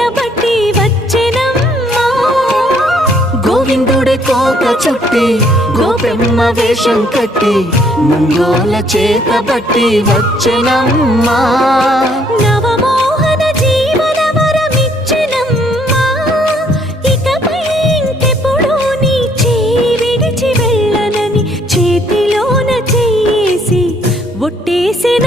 చేతబట్టి వచ్చెనమ్మా. గోవిందుడే కోక చుట్టి గోపెమ్మ వేషం కట్టి ముంగోల చేతబట్టి వచ్చెనమ్మా. నవమోహన జీవన వరమిచ్చెనమ్మా. ఇకపై ఇంకెప్పుడు నీ చేయి విడిచి వెళ్ళనని చేతిలోన చేసి ఒట్టేసిన